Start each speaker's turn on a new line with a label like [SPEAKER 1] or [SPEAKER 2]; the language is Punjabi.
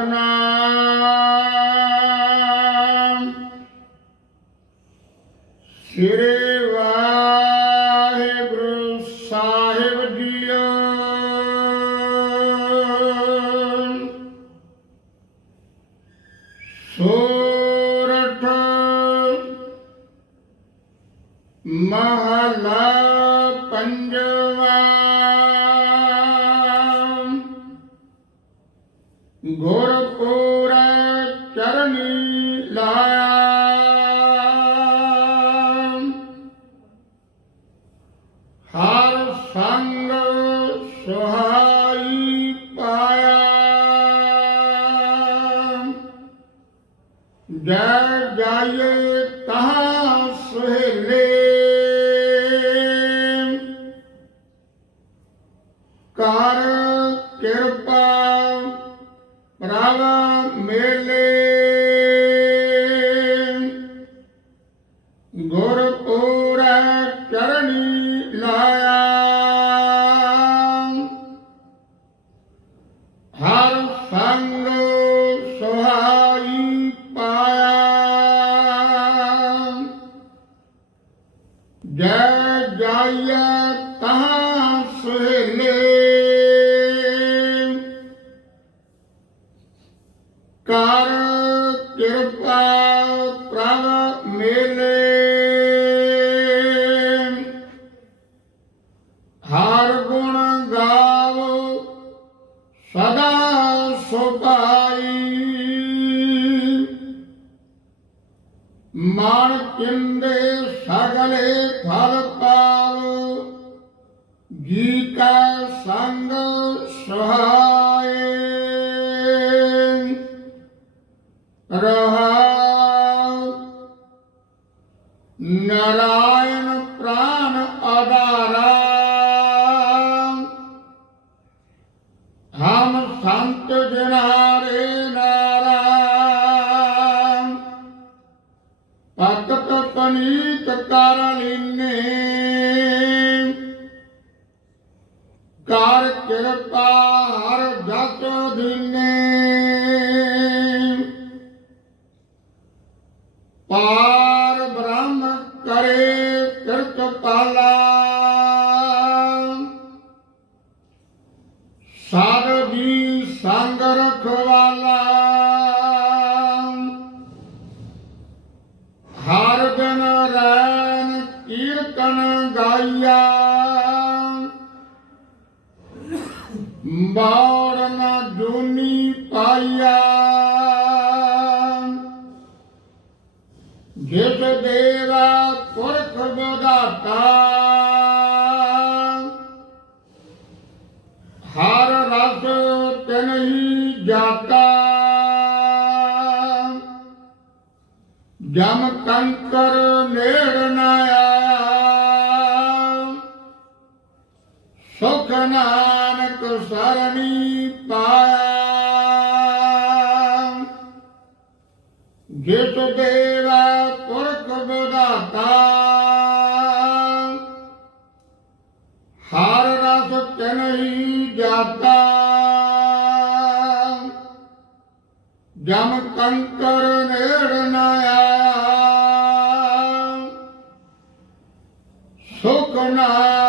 [SPEAKER 1] ਸਤਨਾਮ ਸ੍ਰੀ ਵਾਹਿਗੁਰੂ ਸਾਹਿਬ ਜੀਓ ਸੋਰਠ ਮਹਲਾ ਪੰਜਾ ਚਰਨ ਲਾਇਆ ਹਰ ਸੰਗ ਸੁਹਾਈ ਪਾਇਆ ਜੈ ਜਾਏ ਤਹਾਂ ਸੁਹੇਲੇ ਕਰ ਕਿਰਪਾ ਪ੍ਰਭ ਮੇਲੇ ਗੁਰ ਪੂਰਾ ਚਰਣੀ ਲਾਇਆ ਹਰ ਸੰਗ ਸੁਹਾਈ ਪਾਇਆ ਜੈ ਜਾਇਆ ਮਨ ਕਿੰਦੇ ਸਗਲੇ ਫਲ ਪਾਵ ਜੀ ਕਾ ਸੰਗ ਸੁਹਾਏ ਰਹਾਉ ਨਰਾਇਣ ਪ੍ਰਾਨ ਆਧਾਰਾ ਹਮ ਸੰਤ ਜਨਾਰੇ ਨਾ ਗਣਿਤ ਕਰ ਲੀਨੇ ਕਰ ਕਿਰਪਾ ਹਰ ਜਸ ਦੀਨੇ ਪਾਰ ਬ੍ਰਹਮ ਕਰੇ ਕਿਰਤ ਪਾਲਾ ਕਣ ਗਾਇਆ ਬਾੜ ਨਾ ਜੂਨੀ ਪਾਇਆ ਜਿਤ ਦੇਰਾ ਪੁਰਖ ਬੁਧਾਤਾ ਹਰ ਰਸ ਤਨਹੀ ਜਾਤਾ ਜਮ ਕੰਕਰ ਨੇੜ ਨਾ ਸੁਖ ਨਾਨਕ ਸਰਣੀ ਪਾਇ ਜਿਤ ਦੇਵਾ ਪੁਰਖ ਬੁਧਾਤਾ ਹਰ ਰਸ ਤਨਹੀ ਜਾਤਾ ਜਮ ਕੰਕਰ ਨੇੜ ਨ ਆਇਆ ਸੁਖ ਨਾਨਕ